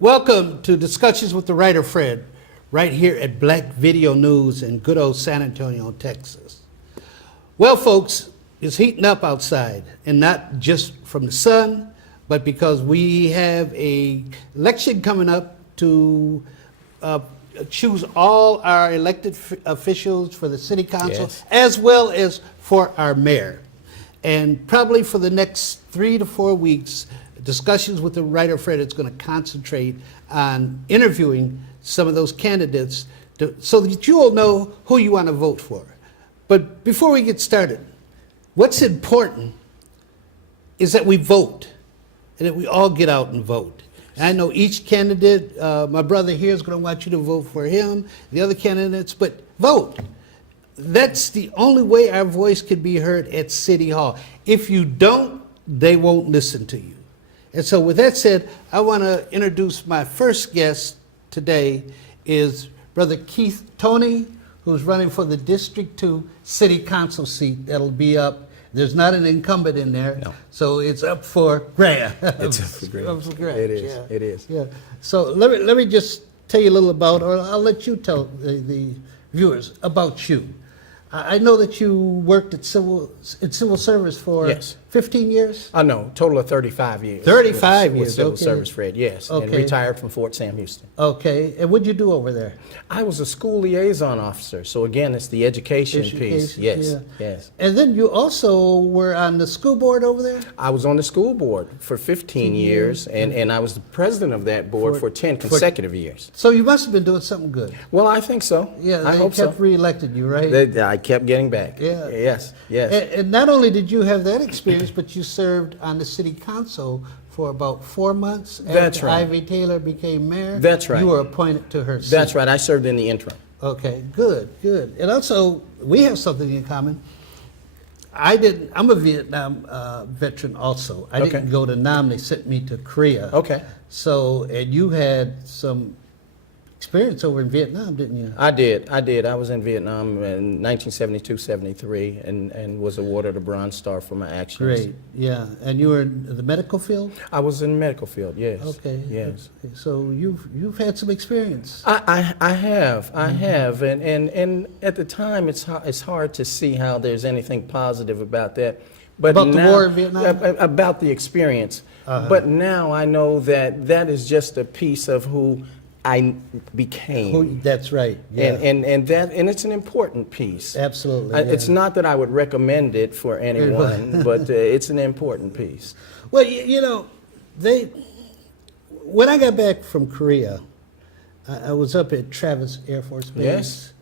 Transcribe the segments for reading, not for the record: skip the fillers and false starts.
Welcome to Discussions with the Writer Fred, right here at Black Video News in good old San Antonio, Texas. Well, folks, it's heating up outside, and not just from the sun, but because we have an election coming up to choose all our elected officials for the city council, Yes. as well as for our mayor. And probably for the next 3 to 4 weeks, Discussions with the Writer Fred is going to concentrate on interviewing some of those candidates so that you all know who you want to vote for. But before we get started, what's important is that we vote and that we all get out and vote. And I know each candidate, my brother here is going to want you to vote for him, the other candidates, but vote. That's the only way our voice can be heard at City Hall. If you don't, they won't listen to you. And so with that said, I want to introduce my first guest today is Brother Keith Toney, who's running for the District 2 City Council seat. That'll be up. There's not an incumbent in there, no. So it's up for grabs. It's up for grabs. It is. Yeah. It is. Yeah. So let me just tell you a little about, or I'll let you tell the viewers about you. I know that you worked at civil service for Yes. 15 years? I know, total of 35 years. 35 with years, civil okay. service, Fred, yes. And Okay. retired from Fort Sam Houston. Okay, and what'd you do over there? I was a school liaison officer, so again, it's the education piece. Yes, yeah. yes. And then you also were on the school board over there? I was on the school board for 15 years, and I was the president of that board for 10 consecutive years. So you must have been doing something good. Well, I think so. Yeah, I they hope kept so. re-electing you, right? I kept getting back. Yeah. Yes, yes. And not only did you have that experience, but you served on the city council for about 4 months. That's after right. Ivy Taylor became mayor. That's right. You were appointed to her seat. That's right. I served in the interim. Okay, good. And also, we have something in common. I'm a Vietnam veteran also. I didn't go to Nam, they sent me to Korea. Okay. So, and you had some experience over in Vietnam, didn't you? I did. I was in Vietnam in 1972-73 and was awarded a Bronze Star for my actions. Great, yeah. And you were in the medical field? I was in the medical field, yes. Okay. Yes. Okay. So you've had some experience. I have. And at the time, it's hard to see how there's anything positive about that. But About the now, war in Vietnam? About the experience. But now I know that is just a piece of who I became. That's right. Yeah. And it's an important piece. Absolutely. It's not that I would recommend it for anyone, but it's an important piece. Well, you know, when I got back from Korea, I was up at Travis Air Force Base. Yes.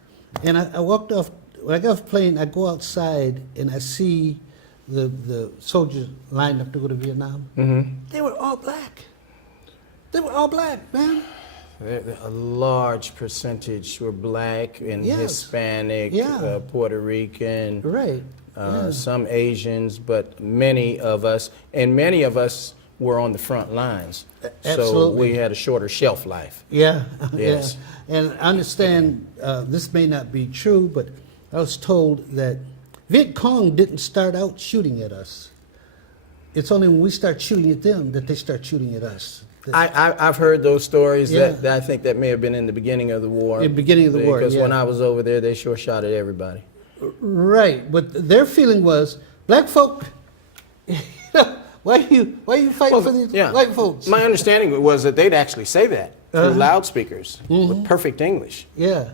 And I walked off, when I got off the plane, I go outside and I see the soldiers lined up to go to Vietnam. Mm-hmm. They were all black. They were all black, man. A large percentage were black and Yes. Hispanic, Yeah. Puerto Rican, Right. Yeah. some Asians, but many of us were on the front lines. So Absolutely. we had a shorter shelf life. Yeah. Yes. Yeah. And I understand this may not be true, but I was told that Viet Cong didn't start out shooting at us. It's only when we start shooting at them that they start shooting at us. I've heard those stories. Yeah. That I think that may have been in the beginning of the war. In the beginning of the war, Because yeah. when I was over there, they sure shot at everybody. Right, but their feeling was, black folk, why are you fighting for these white folks? My understanding was that they'd actually say that through loudspeakers with perfect English. Yeah.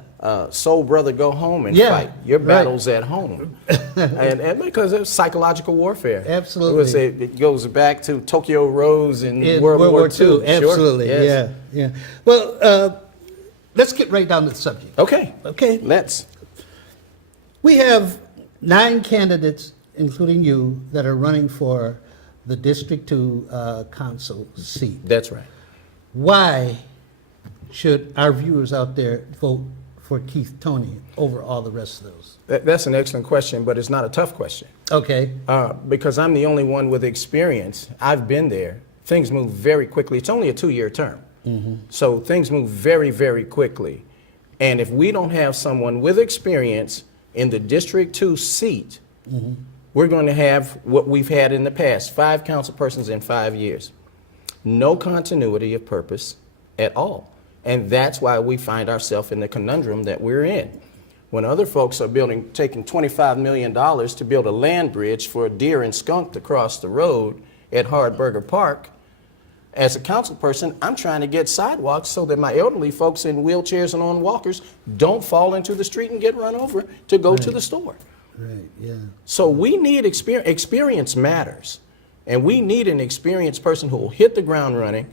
Soul brother, go home and Yeah, fight. Your right. battle's at home. and because it was psychological warfare. Absolutely. It goes back to Tokyo Rose in In World War II. II. Absolutely, Sure. Yes. yeah. Well, let's get right down to the subject. Okay. Okay. Let's. We have 9 candidates, including you, that are running for the District 2 council seat. That's right. Why should our viewers out there vote for Keith Toney over all the rest of those? That's an excellent question, but it's not a tough question. Okay. Because I'm the only one with experience. I've been there. Things move very quickly. It's only a 2-year term. Mm-hmm. So things move very, very quickly. And if we don't have someone with experience in the District 2 seat, mm-hmm. we're going to have what we've had in the past, 5 council persons in 5 years. No continuity of purpose, at all. And that's why we find ourselves in the conundrum that we're in. When other folks are taking $25 million to build a land bridge for a deer and skunk to cross the road at Hardburger Park, as a council person, I'm trying to get sidewalks so that my elderly folks in wheelchairs and on walkers don't fall into the street and get run over to go to the store. Right, yeah. So we need experience. Experience matters. And we need an experienced person who will hit the ground running,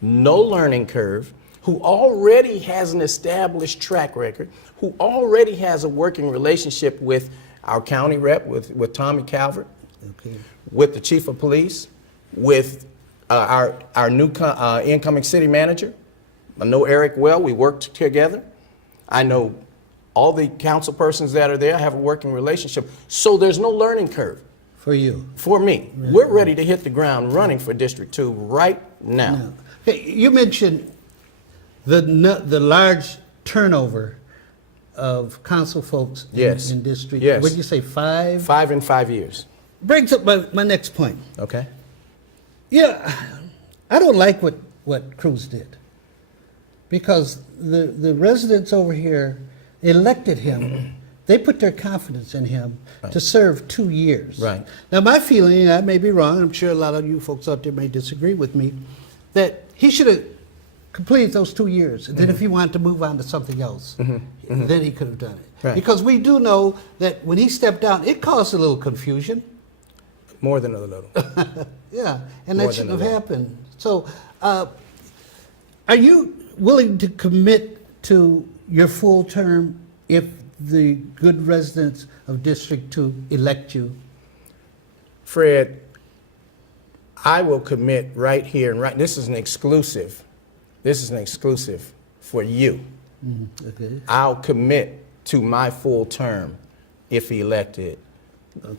no learning curve, who already has an established track record, who already has a working relationship with our county rep, with Tommy Calvert, Okay. with the chief of police, with our new incoming city manager. I know Eric well. We worked together. I know all the council persons that are there. I have a working relationship. So there's no learning curve. For you. For me. Right. We're ready to hit the ground running for District 2 right now. Now, hey, you mentioned the large turnover of council folks Yes. in District. Yes. What did you say, 5? 5 in 5 years. Brings up my next point. Okay. Yeah, I don't like what Cruz did, because the residents over here elected him. They put their confidence in him to serve 2 years. Right. Now, my feeling, I may be wrong, I'm sure a lot of you folks out there may disagree with me, that he should have completed those 2 years. And then if he wanted to move on to something else, then he could have done it. Right. Because we do know that when he stepped down, it caused a little confusion. More than a little. Yeah, and More that than shouldn't have a little. happened. So, are you willing to commit to your full term if the good residents of District 2 elect you? Fred, I will commit right here and right. This is an exclusive. This is an exclusive for you. Okay. I'll commit to my full term if elected.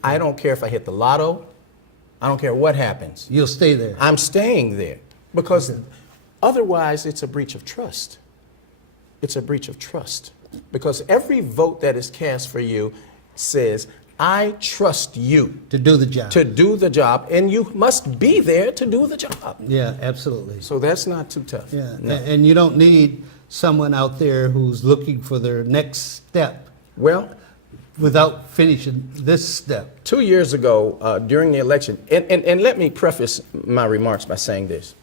I don't care if I hit the lotto. I don't care what happens. You'll stay there. I'm staying there because otherwise it's a breach of trust. It's a breach of trust because every vote that is cast for you says, I trust you To do the job. to do the job, and you must be there to do the job. Yeah, absolutely. So that's not too tough. Yeah, No. and you don't need someone out there who's looking for their next step Well, without finishing this step. 2 years ago, during the election, and let me preface my remarks by saying this.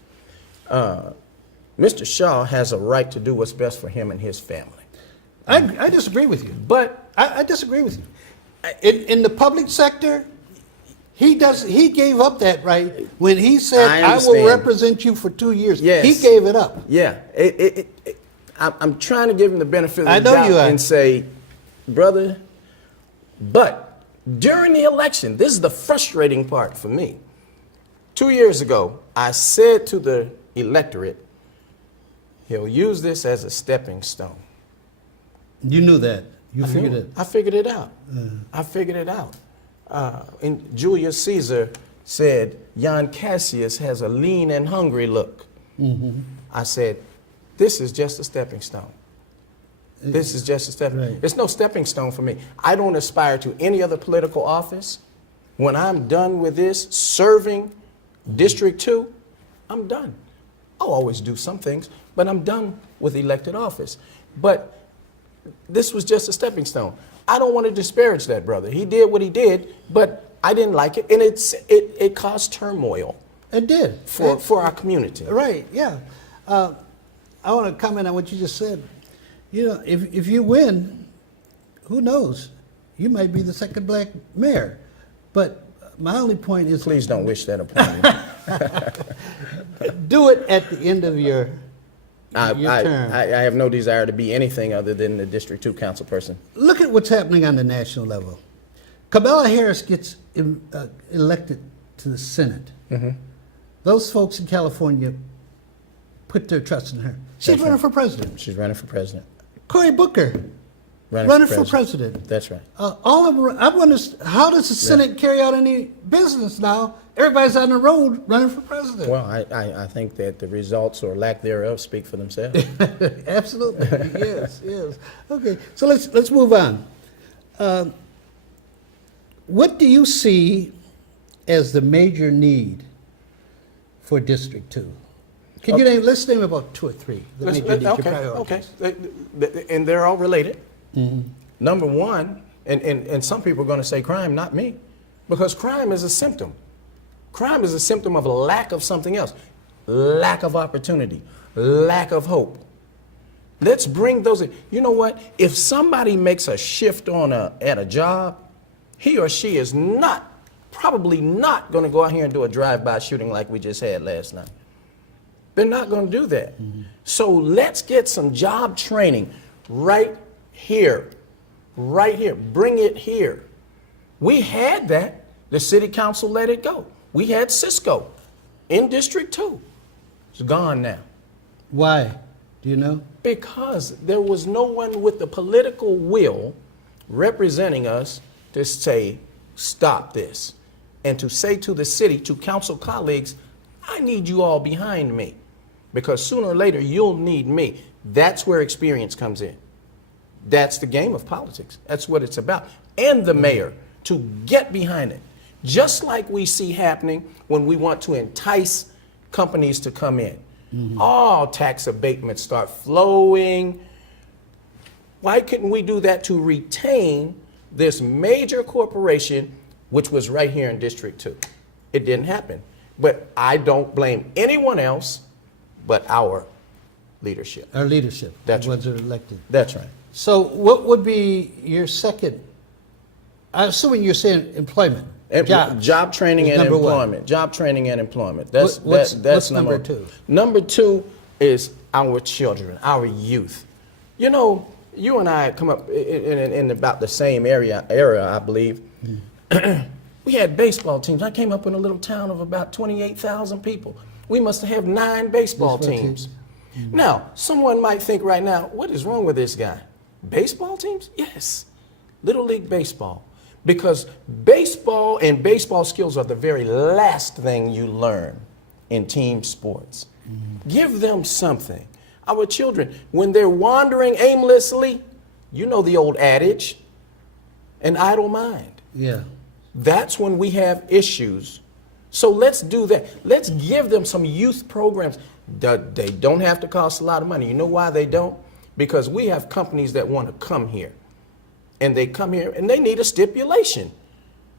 Mr. Shaw has a right to do what's best for him and his family. I disagree with you. But I disagree with you. In the public sector, he gave up that right when he said, I I will understand. represent you for 2 years. Yes. He gave it up. yeah, I'm trying to give him the benefit of the I know doubt you are. and say, brother, but during the election, this is the frustrating part for me. 2 years ago, I said to the electorate, he'll use this as a stepping stone. You knew that. You figured it. I figured it out. I figured it out. And Julius Caesar said, Jan Cassius has a lean and hungry look. I said, this is just a stepping stone. This is just a stepping. Right. It's no stepping stone for me. I don't aspire to any other political office. When I'm done with this, serving District 2, I'm done. I'll always do some things, but I'm done with elected office. But this was just a stepping stone. I don't want to disparage that brother. He did what he did, but I didn't like it, and it caused turmoil It did. for our community. Right, yeah. I want to comment on what you just said. You know, if you win, who knows? You might be the second black mayor. But my only point is, Please don't wish that upon me. do it at the end of your I term. have no desire to be anything other than the District 2 council person. Look at what's happening on the national level. Kamala Harris gets elected to the Senate. Those folks in California put their trust in her. She's That's running right. for president. She's running for president. Cory Booker running for president. That's right. All of them. I wonder how does the Senate carry out any business now? Everybody's on the road running for president. Well, I think that the results or lack thereof speak for themselves. Absolutely. Yes. Yes. Okay. So let's move on. What do you see as the major need for District 2? Can you name, let's name about 2 or 3 that Let's- made you need your okay, priorities. okay. And they're all related. Number one, and some people are going to say crime, not me, because crime is a symptom. Crime is a symptom of a lack of something else, lack of opportunity, lack of hope. Let's bring those in. You know what? If somebody makes a shift at a job, he or she is probably not going to go out here and do a drive-by shooting like we just had last night. They're not going to do that. So let's get some job training right here. Right here. Bring it here. We had that. The city council let it go. We had Cisco in District 2. It's gone now. Why? Do you know? Because there was no one with the political will representing us to say, stop this. And to say to the city, to council colleagues, I need you all behind me. Because sooner or later, you'll need me. That's where experience comes in. That's the game of politics. That's what it's about. And the mayor to get behind it. Just like we see happening when we want to entice companies to come in. All tax abatements start flowing. Why couldn't we do that to retain this major corporation, which was right here in District 2? It didn't happen. But I don't blame anyone else but our leadership. Our leadership. That's the ones that are elected. That's right. So what would be your second, I'm assuming you're saying employment, jobs. Job training is and number one. employment. Job training and employment. That's What's number number 2? Number 2 is our children, our youth. You know, you and I come up in about the same era, I believe. We had baseball teams. I came up in a little town of about 28,000 people. We must have 9 baseball teams. Now, someone might think right now, what is wrong with this guy? Baseball teams? Yes. Little League Baseball. Because baseball and baseball skills are the very last thing you learn in team sports. Give them something. Our children, when they're wandering aimlessly, you know the old adage, an idle mind. Yeah. That's when we have issues. So let's do that. Let's give them some youth programs. They don't have to cost a lot of money. You know why they don't? Because we have companies that want to come here. And they come here and they need a stipulation.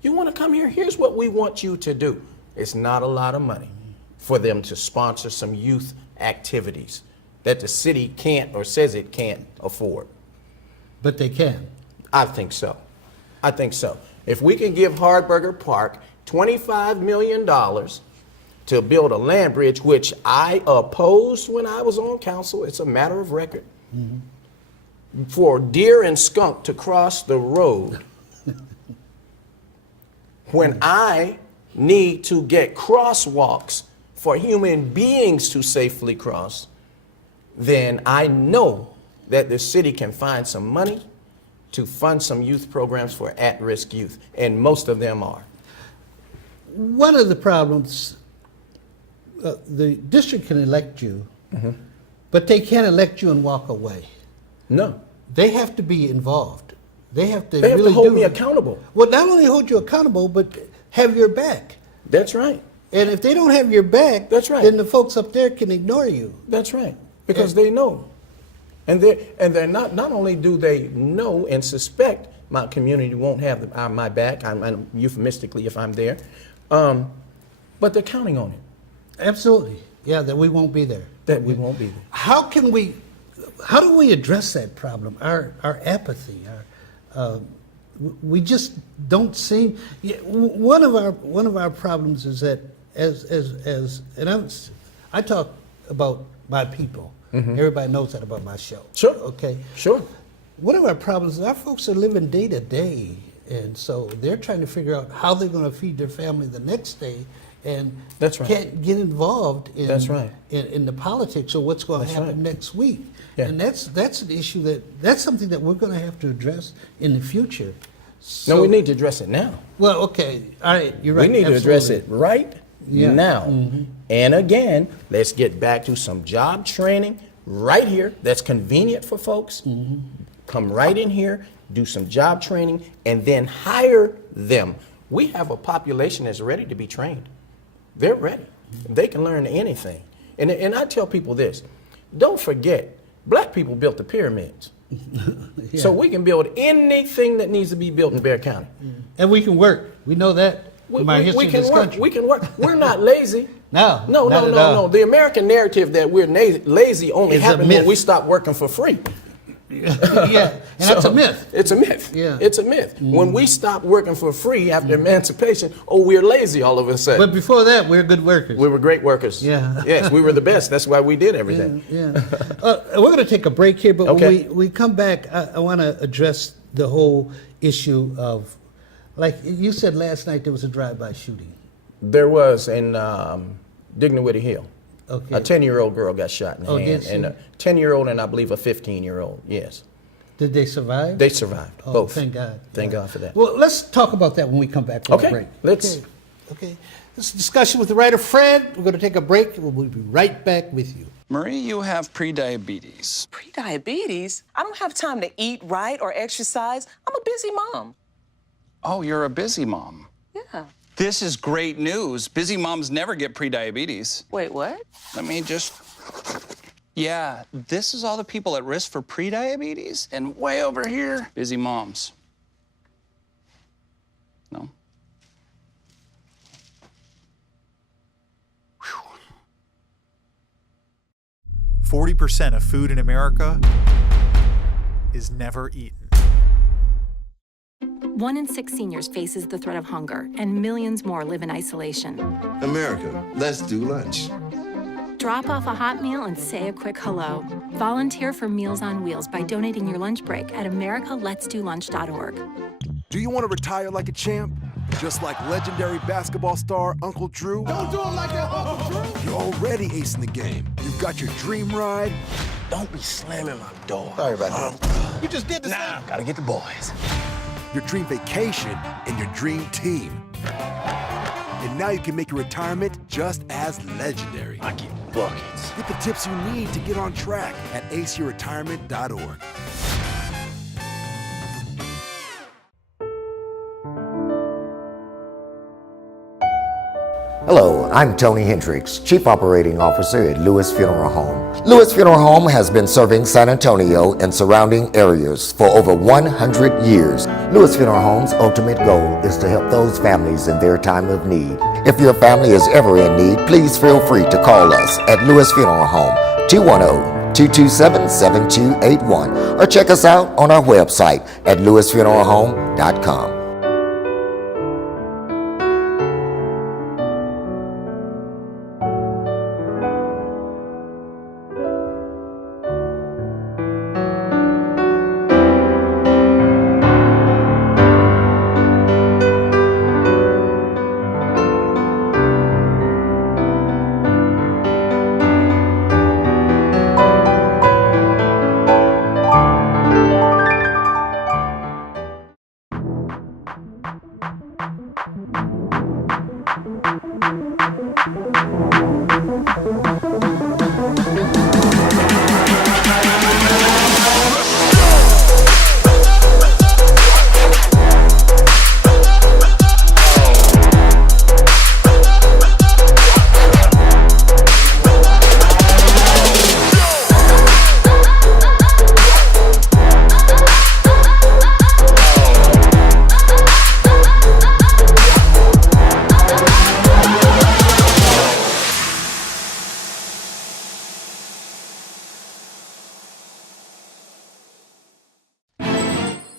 You want to come here? Here's what we want you to do. It's not a lot of money for them to sponsor some youth activities that the city can't or says it can't afford. But they can. I think so. I think so. If we can give Hardburger Park $25 million to build a land bridge, which I opposed when I was on council, it's a matter of record, for deer and skunk to cross the road when I need to get crosswalks for human beings to safely cross, then I know that the city can find some money to fund some youth programs for at-risk youth, and most of them are. One of the problems, the district can elect you, but they can't elect you and walk away. No. They have to be involved. They have to They have really to hold do me it. accountable. Well, not only hold you accountable, but have your back. That's right. And if they don't have your back, That's right. then the folks up there can ignore you. That's right. Because they know. And they're not only do they know and suspect my community won't have my back, I'm euphemistically if I'm there, but they're counting on it. Absolutely. Yeah, that we won't be there. That we won't be there. How do we address that problem? Our apathy, we just don't seem. One of our problems is that I talk about my people. Everybody knows that about my show. Sure. Okay. Sure. One of our problems is our folks are living day to day, and so they're trying to figure out how they're going to feed their family the next day, and That's right. can't get involved in That's right. in the politics or what's going to That's happen right. next week. Yeah. And that's an issue that's something that we're going to have to address in the future. So, No, we need to address it now. Well, okay, all right, you're right. We need to address absolutely. it right Yeah. now. Mm-hmm. And again, let's get back to some job training right here that's convenient for folks. Mm-hmm. Come right in here, do some job training, and then hire them. We have a population that's ready to be trained. They're ready. They can learn anything. And I tell people this, don't forget, black people built the pyramids. Yeah. So we can build anything that needs to be built in Bexar County. And we can work. We know that from our history of this country. We can work. We're not lazy. No, No. The American narrative that we're lazy only It's a happened myth. when we stopped working for free. Yeah, and that's a myth. It's a myth. Yeah. It's a myth. When we stopped working for free after emancipation, we're lazy all of a sudden. But before that, we're good workers. We were great workers. Yeah. Yes, we were the best. That's why we did everything. Yeah. We're going to take a break here, but Okay. when we come back, I want to address the whole issue of, like you said last night, there was a drive-by shooting. There was in Dignity Hill. Okay. A 10-year-old girl got shot in the hand. did she? And a 10-year-old and I believe a 15-year-old, yes. Did they survive? They survived, Oh, both. thank God. Thank Yeah. God for that. Well, let's talk about that when we come back from the Okay, break. let's- Okay. This is a discussion with the writer Fred. We're going to take a break. We'll be right back with you. Marie, you have prediabetes. Prediabetes? I don't have time to eat right or exercise. I'm a busy mom. Oh, you're a busy mom. Yeah. This is great news. Busy moms never get prediabetes. Wait, what? Let me just... Yeah, this is all the people at risk for prediabetes, and way over here, busy moms. No? 40% of food in America is never eaten. 1 in 6 seniors faces the threat of hunger, and millions more live in isolation. America, let's do lunch. Drop off a hot meal and say a quick hello. Volunteer for Meals on Wheels by donating your lunch break at americaletsdolunch.org. Do you want to retire like a champ? Just like legendary basketball star Uncle Drew? Don't do it like that, Uncle Drew! You're already acing the game. You've got your dream ride. Don't be slamming my door. Sorry about that. You just did the same. Gotta get the boys. Your dream vacation and your dream team. And now you can make your retirement just as legendary. I get buckets. Get the tips you need to get on track at aceyourretirement.org. Hello, I'm Toney Hendricks, Chief Operating Officer at Lewis Funeral Home. Lewis Funeral Home has been serving San Antonio and surrounding areas for over 100 years. Lewis Funeral Home's ultimate goal is to help those families in their time of need. If your family is ever in need, please feel free to call us at Lewis Funeral Home, 210-227-7281, or check us out on our website at lewisfuneralhome.com.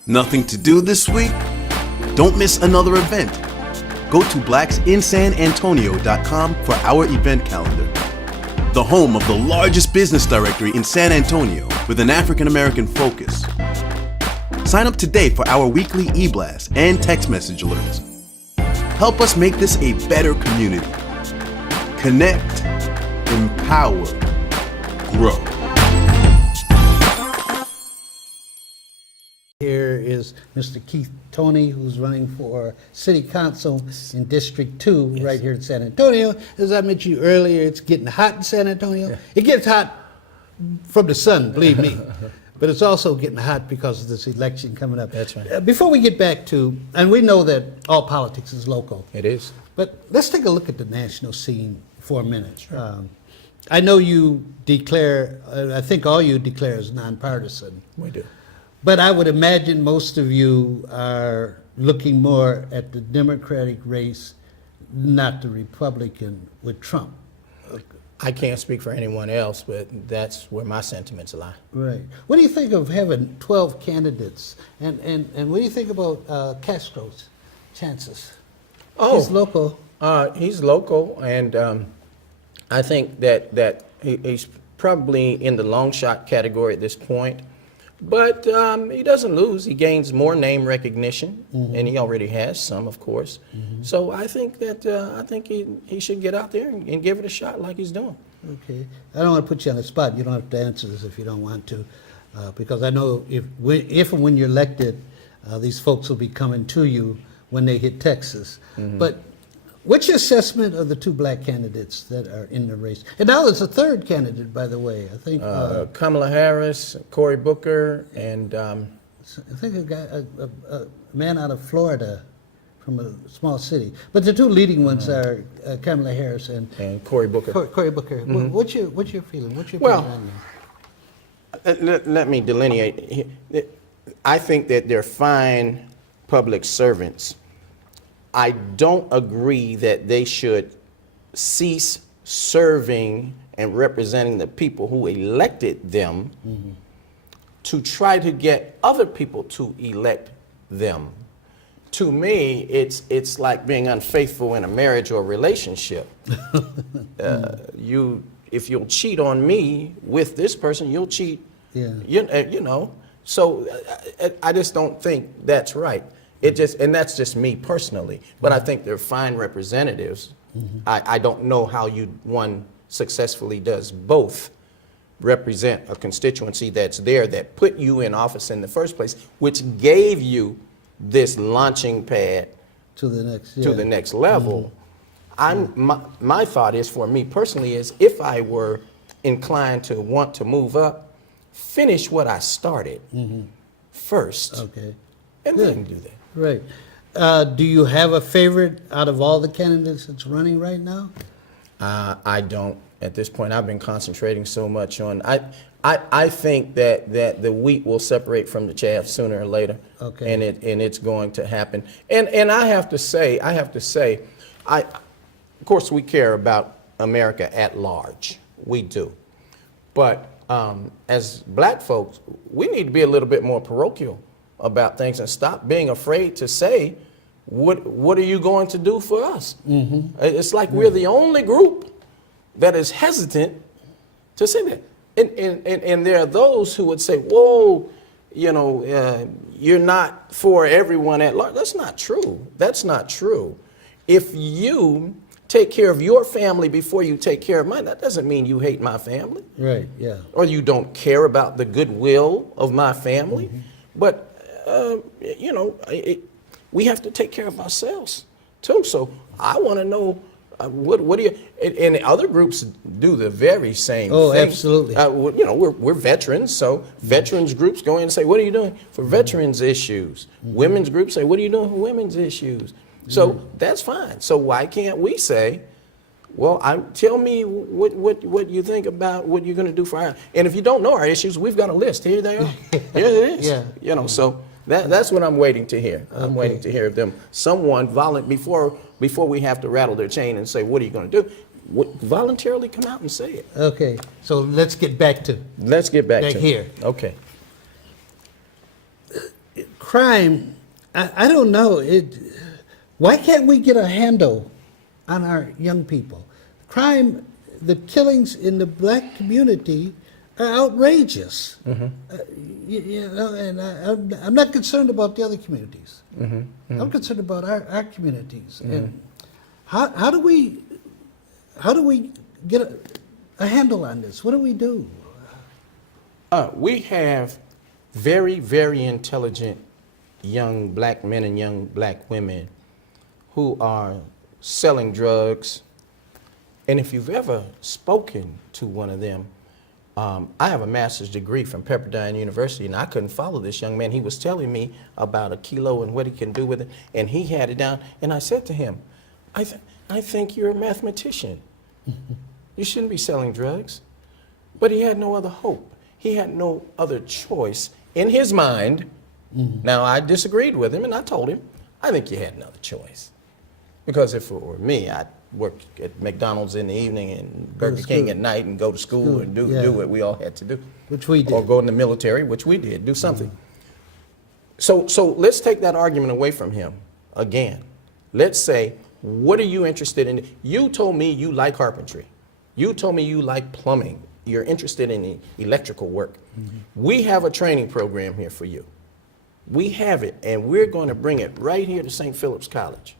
Nothing to do this week? Don't miss another event. Go to blacksinsanantonio.com for our event calendar. The home of the largest business directory in San Antonio with an African American focus. Sign up today for our weekly e-blast and text message alerts. Help us make this a better community. Connect, empower, grow. Here is Mr. Keith Toney, who's running for City Council in District 2 right here in San Antonio. As I mentioned earlier, it's getting hot in San Antonio. Yeah. It gets hot from the sun, believe me. But it's also getting hot because of this election coming up. That's right. Before we get back to, and we know that all politics is local. It is. But let's take a look at the national scene for a minute. Sure. I know you declare, I think all you declare is nonpartisan. We do. But I would imagine most of you are looking more at the Democratic race, not the Republican with Trump. I can't speak for anyone else, but that's where my sentiments lie. Right. What do you think of having 12 candidates? And what do you think about Castro's chances? Oh, He's local. He's local, and I think that he's probably in the long shot category at this point. But he doesn't lose. He gains more name recognition, and he already has some, of course. So I think that he should get out there and give it a shot like he's doing. Okay. I don't want to put you on the spot. You don't have to answer this if you don't want to, because I know if and when you're elected, these folks will be coming to you when they hit Texas. But what's your assessment of the two black candidates that are in the race? And now there's a third candidate, by the way. I think Kamala Harris, Cory Booker, and I think a man out of Florida from a small city. But the two leading ones are Kamala Harris and Cory Booker. Cory Booker. What's your feeling? What's your Well, opinion on that? let me delineate. I think that they're fine public servants. I don't agree that they should cease serving and representing the people who elected them to try to get other people to elect them. To me, it's like being unfaithful in a marriage or a relationship. If you'll cheat on me with this person, you'll cheat. Yeah. You know. So I just don't think that's right. And that's just me personally. But I think they're fine representatives. I don't know how one successfully does both represent a constituency that's there that put you in office in the first place, which gave you this launching pad To the next level. My thought is, for me personally, is if I were inclined to want to move up, finish what I started first, Okay. and Good. then do that. Right. Do you have a favorite out of all the candidates that's running right now? I don't. At this point, I've been concentrating so much on. I think that the wheat will separate from the chaff sooner or later. Okay. And it's going to happen. And I have to say, of course, we care about America at large. We do. But as black folks, we need to be a little bit more parochial about things and stop being afraid to say, what are you going to do for us? It's like we're the only group that is hesitant to say that. And there are those who would say, whoa, you're not for everyone at large. That's not true. That's not true. If you take care of your family before you take care of mine, that doesn't mean you hate my family. Right, yeah. Or you don't care about the goodwill of my family. But, we have to take care of ourselves, too. So I want to know, what do you, and other groups do the very same thing. Oh, absolutely. We're veterans, so veterans groups go in and say, what are you doing for veterans issues? Women's groups say, what are you doing for women's issues? So that's fine. So why can't we say, well, tell me what you think about what you're going to do for our, and if you don't know our issues, we've got a list. Here they are. Here it is. Yeah. So that's what I'm waiting to hear. I'm waiting to hear someone before we have to rattle their chain and say, what are you going to do? Voluntarily come out and say it. Okay, so let's get back to here. Okay. Crime. I don't know. Why can't we get a handle on our young people? Crime, the killings in the black community are outrageous. And I'm not concerned about the other communities. I'm concerned about our communities. And how do we get a handle on this? What do we do? We have very, very intelligent young black men and young black women who are selling drugs. And if you've ever spoken to one of them, I have a master's degree from Pepperdine University, and I couldn't follow this young man. He was telling me about a kilo and what he can do with it, and he had it down. And I said to him, I think you're a mathematician. You shouldn't be selling drugs. But he had no other hope. He had no other choice in his mind. Now, I disagreed with him, and I told him, I think you had another choice. Because if it were me, I'd work at McDonald's in the evening and Burger King at night and go to school and do what we all had to do. Which we did. Or go in the military, which we did, do something. So let's take that argument away from him again. Let's say, what are you interested in? You told me you like carpentry. You told me you like plumbing. You're interested in the electrical work. We have a training program here for you. We have it, and we're going to bring it right here to St. Philip's College.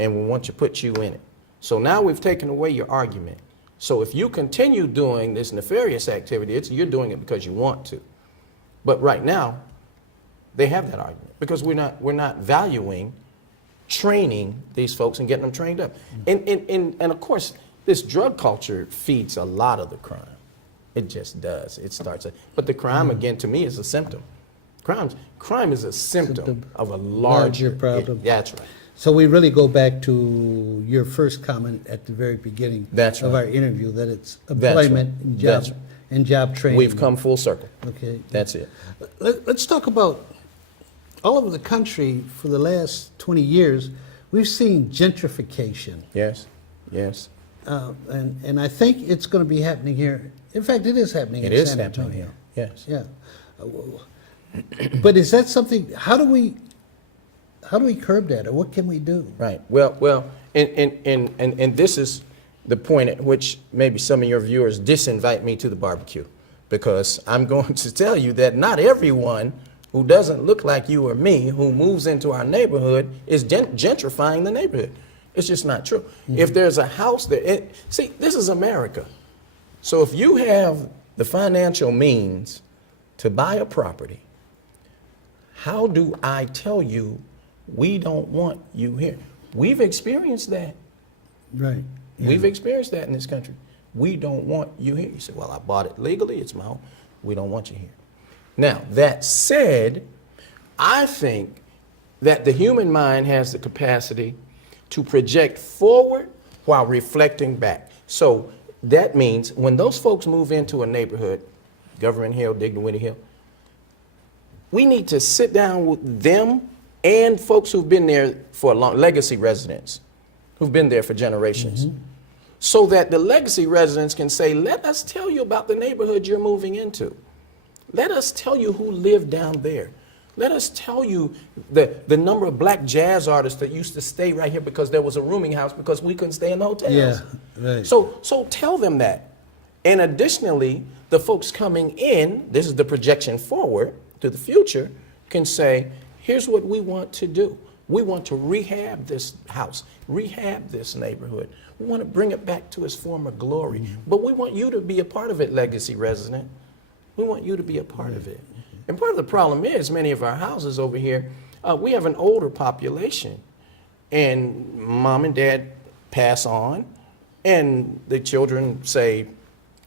And we want to put you in it. So now we've taken away your argument. So if you continue doing this nefarious activity, you're doing it because you want to. But right now, they have that argument because we're not valuing training these folks and getting them trained up. And of course, this drug culture feeds a lot of the crime. It just does. It starts. But the crime, again, to me, is a symptom. Crime is a symptom of a larger problem. That's right. So we really go back to your first comment at the very beginning That's of right. our interview, that it's That's employment right. and That's job, right. and job training. We've come full circle. Okay. That's it. Let's talk about all over the country for the last 20 years, we've seen gentrification. Yes, yes. And I think it's going to be happening here. In fact, it is happening in San Antonio. Here. Yes. Yeah. But is that something, how do we curb that, or what can we do? Right. Well, and this is the point at which maybe some of your viewers disinvite me to the barbecue, because I'm going to tell you that not everyone who doesn't look like you or me who moves into our neighborhood is gentrifying the neighborhood. It's just not true. If there's a house there, see, this is America. So if you have the financial means to buy a property, how do I tell you we don't want you here? We've experienced that. Right. Yeah. We've experienced that in this country. We don't want you here. You say, well, I bought it legally, it's my home. We don't want you here. Now, that said, I think that the human mind has the capacity to project forward while reflecting back. So that means when those folks move into a neighborhood, Government Hill, Dignity Hill, we need to sit down with them and folks who've been there for a long, legacy residents, who've been there for generations, so that the legacy residents can say, let us tell you about the neighborhood you're moving into. Let us tell you who lived down there. Let us tell you the number of black jazz artists that used to stay right here because there was a rooming house because we couldn't stay in the hotels. Yeah, right. So tell them that. And additionally, the folks coming in, this is the projection forward to the future, can say, here's what we want to do. We want to rehab this house, rehab this neighborhood. We want to bring it back to its former glory. But we want you to be a part of it, legacy resident. We want you to be a part of it. And part of the problem is many of our houses over here, we have an older population, and mom and dad pass on, and the children say,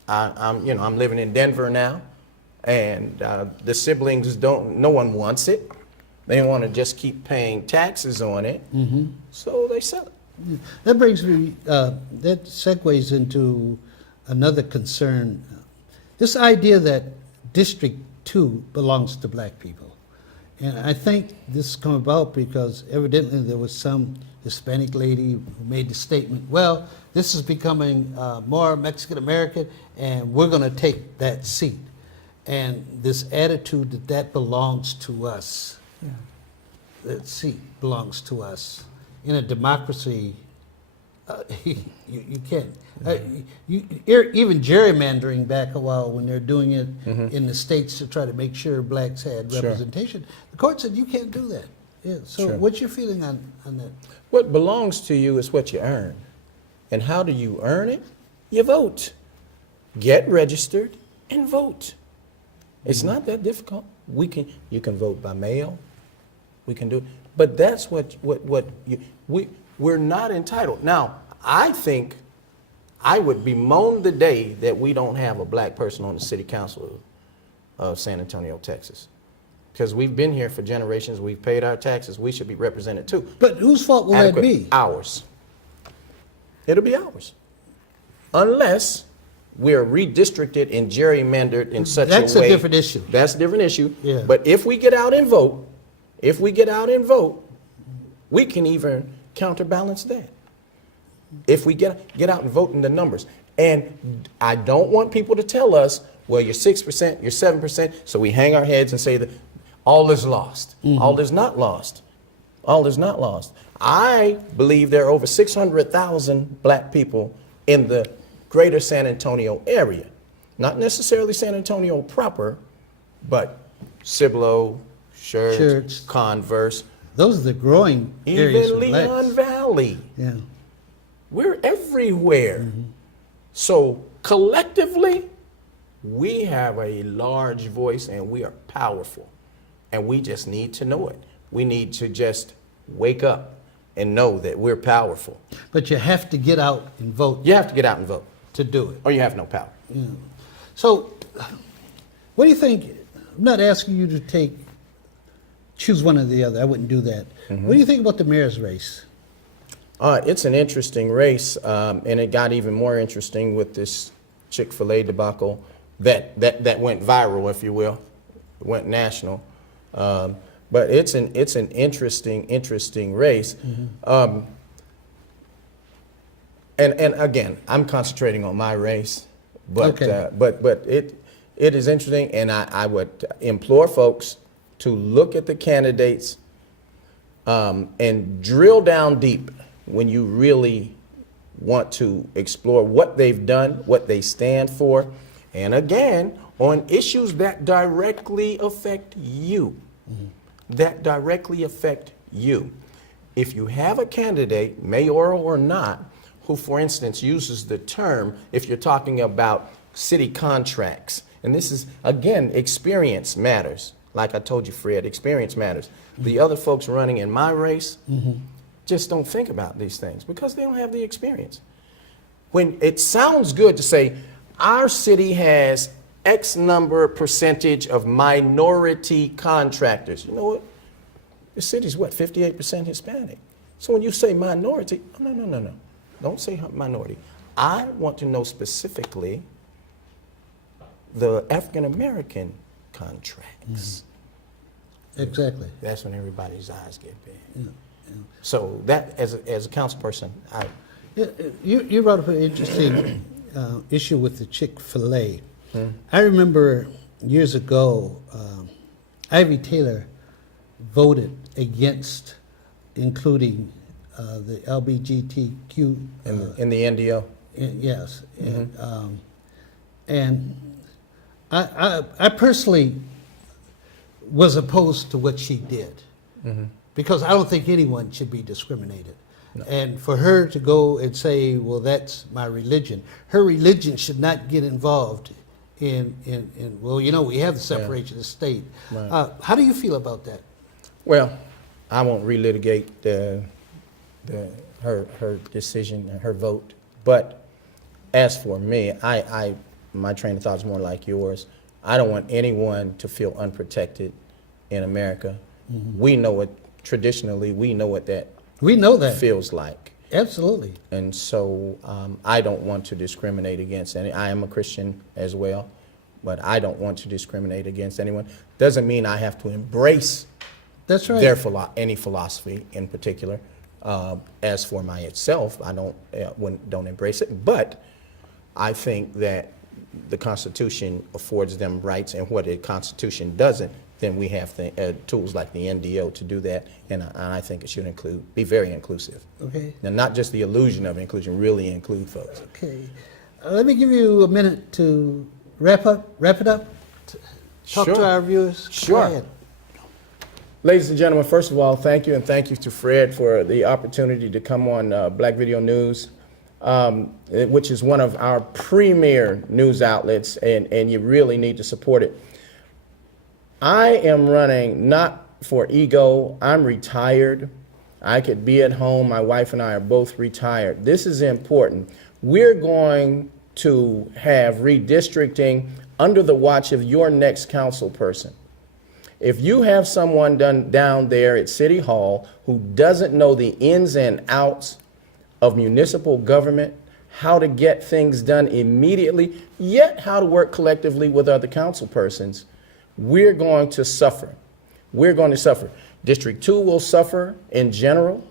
I'm living in Denver now, and the siblings no one wants it. They want to just keep paying taxes on it, so they sell it. That brings me, that segues into another concern. This idea that District 2 belongs to black people. And I think this has come about because evidently there was some Hispanic lady who made the statement, well, this is becoming more Mexican-American and we're going to take that seat. And this attitude that belongs to us, that seat belongs to us. In a democracy, you can't. Even gerrymandering back a while when they're doing it in the states to try to make sure blacks had representation, the court said you can't do that. Yeah. So what's your feeling on that? What belongs to you is what you earn. And how do you earn it? You vote. Get registered and vote. It's not that difficult. You can vote by mail. We can do it. But that's we're not entitled. Now, I think I would bemoan the day that we don't have a black person on the city council of San Antonio, Texas. Because we've been here for generations, we've paid our taxes, we should be represented too. But whose fault will that be? Ours. It'll be ours. unless we're redistricted and gerrymandered in such a way. That's a different issue. That's a different issue. Yeah. But if we get out and vote, we can even counterbalance that. If we get out and vote in the numbers. And I don't want people to tell us, well, you're 6%, you're 7%, so we hang our heads and say that all is lost. All is not lost. All is not lost. I believe there are over 600,000 black people in the greater San Antonio area. Not necessarily San Antonio proper, but Cibolo, Schertz, Converse. Those are the growing areas Even for blacks. Leon Valley. Yeah. We're everywhere. So collectively, we have a large voice and we are powerful. And we just need to know it. We need to just wake up and know that we're powerful. But you have to get out and vote. You have to get out and vote. To do it. Or you have no power. Yeah. So, what do you think? I'm not asking you to choose one or the other. I wouldn't do that. What do you think about the mayor's race? It's an interesting race, and it got even more interesting with this Chick-fil-A debacle that went viral, if you will. It went national. But it's an interesting race. And again, I'm concentrating on my race, but it is interesting, and I would implore folks to look at the candidates and drill down deep when you really want to explore what they've done, what they stand for, and again, on issues that directly affect you. That directly affect you. If you have a candidate, mayoral or not, who, for instance, uses the term, if you're talking about city contracts, and this is, again, experience matters. Like I told you, Fred, experience matters. The other folks running in my race just don't think about these things because they don't have the experience. When it sounds good to say, our city has X number percentage of minority contractors. You know what? The city's what, 58% Hispanic. So when you say minority, no. Don't say minority. I want to know specifically the African American contracts. Exactly. That's when everybody's eyes get big. So that, as a council person, You brought up an interesting issue with the Chick-fil-A. I remember years ago, Ivy Taylor voted against including the LGBTQ in the NDO. Yes, and I personally was opposed to what she did because I don't think anyone should be discriminated. No. And for her to go and say, well, that's my religion, her religion should not get involved in well, you know, we have the separation of state. Right. How do you feel about that? Well, I won't relitigate her decision, her vote. But as for me, my train of thought is more like yours. I don't want anyone to feel unprotected in America. We know it traditionally. We know what that feels like. Absolutely. And so I don't want to discriminate against any. I am a Christian as well, but I don't want to discriminate against anyone. Doesn't mean I have to embrace any philosophy in particular. As for myself, I don't embrace it. But I think that the Constitution affords them rights, and what the Constitution doesn't, then we have tools like the NDO to do that, and I think it should be very inclusive. Okay. Now, not just the illusion of inclusion, really include folks. Okay. Let me give you a minute to wrap it up. Talk to our viewers. Sure. Go ahead. Ladies and gentlemen, first of all, thank you, and thank you to Fred for the opportunity to come on Black Video News, which is one of our premier news outlets, and you really need to support it. I am running not for ego. I'm retired. I could be at home. My wife and I are both retired. This is important. We're going to have redistricting under the watch of your next council person. If you have someone down there at City Hall who doesn't know the ins and outs of municipal government, how to get things done immediately, yet how to work collectively with other council persons, we're going to suffer. We're going to suffer. District 2 will suffer in general,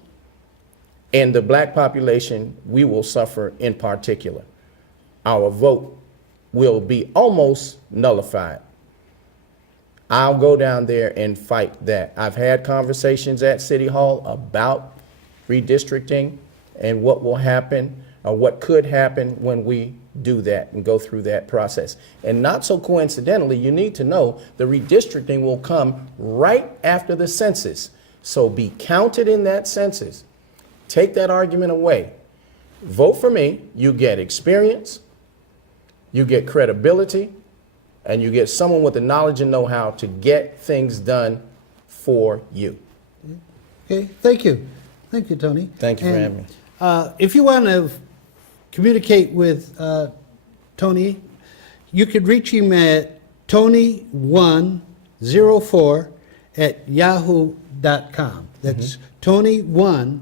and the black population, we will suffer in particular. Our vote will be almost nullified. I'll go down there and fight that. I've had conversations at City Hall about redistricting and what will happen or what could happen when we do that and go through that process. And not so coincidentally, you need to know the redistricting will come right after the census. So be counted in that census. Take that argument away. Vote for me, you get experience, you get credibility, and you get someone with the knowledge and know-how to get things done for you. Okay, thank you. Thank you, Tony. Thank you for having me. If you want to communicate with Tony, you could reach him at Tony104@yahoo.com. That's Tony1,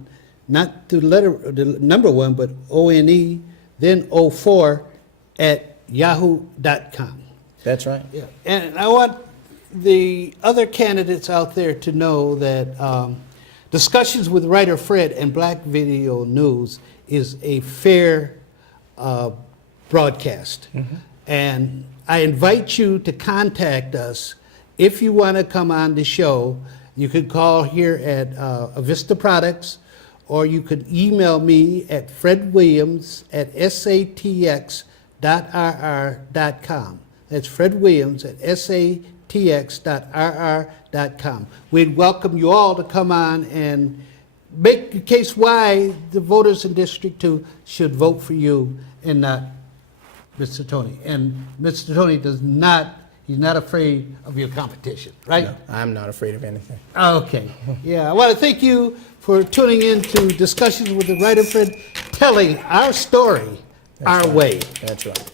not the number 1, but ONE, then 04@yahoo.com. That's right. Yeah. And I want the other candidates out there to know that Discussions with Writer Fred and Black Video News is a fair broadcast. And I invite you to contact us if you want to come on the show. You could call here at Avista Products, or you could email me at fredwilliams@satx.rr.com. That's Fred Williams at satx.rr.com. We'd welcome you all to come on and make the case why the voters in District 2 should vote for you and not Mr. Toney. And Mr. Toney he's not afraid of your competition, right? No, I'm not afraid of anything. Okay. Yeah, I want to thank you for tuning in to Discussions with the Writer Fred, telling our story our way. That's right.